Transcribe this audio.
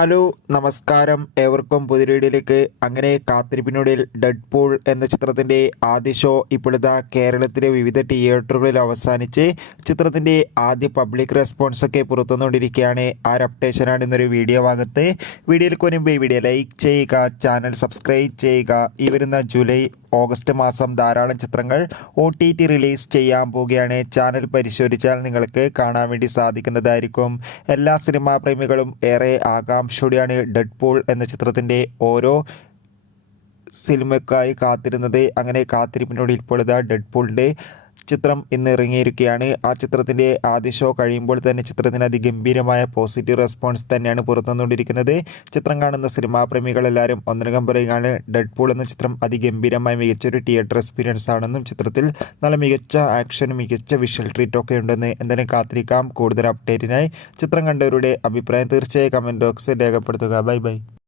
Hello നമസ്കാരം, ഏവർക്കും പുതിയ വീഡിയോയിലേക്ക്. അങ്ങനെ കാത്തിരിപ്പിനൊടുവിൽ ഡെഡ്പൂൾ എന്ന ചിത്രത്തിൻ്റെ ആദ്യ ഷോ ഇപ്പോഴത്തെ കേരളത്തിലെ വിവിധ തിയേറ്ററുകളിൽ അവസാനിച്ച് ചിത്രത്തിൻ്റെ ആദ്യ പബ്ലിക് റെസ്പോൺസൊക്കെ പുറത്തുവന്നുകൊണ്ടിരിക്കുകയാണ്. ആ ഒരു അപ്ഡേഷനാണ് ഇന്നൊരു വീഡിയോ ഭാഗത്ത്. വീഡിയോയിലേക്ക് വരുമ്പോൾ ഈ വീഡിയോ ലൈക്ക് ചെയ്യുക, ചാനൽ സബ്സ്ക്രൈബ് ചെയ്യുക. ഈ വരുന്ന ജൂലൈ ഓഗസ്റ്റ് മാസം ധാരാളം ചിത്രങ്ങൾ OTT റിലീസ് ചെയ്യാൻ പോവുകയാണ്. ചാനൽ പരിശോധിച്ചാൽ നിങ്ങൾക്ക് കാണാൻ വേണ്ടി സാധിക്കുന്നതായിരിക്കും. എല്ലാ സിനിമാ പ്രേമികളും ഏറെ ആകാംക്ഷയോടെയാണ് ഡെഡ്പൂൾ എന്ന ചിത്രത്തിൻ്റെ ഓരോ സിനിമയ്ക്കായി കാത്തിരുന്നത്. അങ്ങനെ കാത്തിരിപ്പിനോട് ഇപ്പോൾ ഇതാ ഡെഡ്പൂളിൻ്റെ ചിത്രം ഇന്ന് ഇറങ്ങിയിരിക്കുകയാണ്. ആ ചിത്രത്തിൻ്റെ ആദ്യ ഷോ കഴിയുമ്പോൾ തന്നെ ചിത്രത്തിന് അതിഗംഭീരമായ പോസിറ്റീവ് റെസ്പോൺസ് തന്നെയാണ് പുറത്തുവന്നുകൊണ്ടിരിക്കുന്നത്. ചിത്രം കാണുന്ന സിനിമാ പ്രേമികളെല്ലാവരും ഒന്നടങ്കം പറയുകയാണ്, ഡെഡ്പൂൾ എന്ന ചിത്രം അതിഗംഭീരമായ മികച്ചൊരു തിയേറ്റർ എക്സ്പീരിയൻസ് ആണെന്നും ചിത്രത്തിൽ നല്ല മികച്ച ആക്ഷനും മികച്ച വിഷ്വൽ ട്രീറ്റൊക്കെ ഉണ്ടെന്ന്. എന്തായാലും കാത്തിരിക്കാം കൂടുതൽ അപ്ഡേറ്റിനായി. ചിത്രം കണ്ടവരുടെ അഭിപ്രായം തീർച്ചയായും കമൻറ്റ് ബോക്സിൽ രേഖപ്പെടുത്തുക. Bye bye.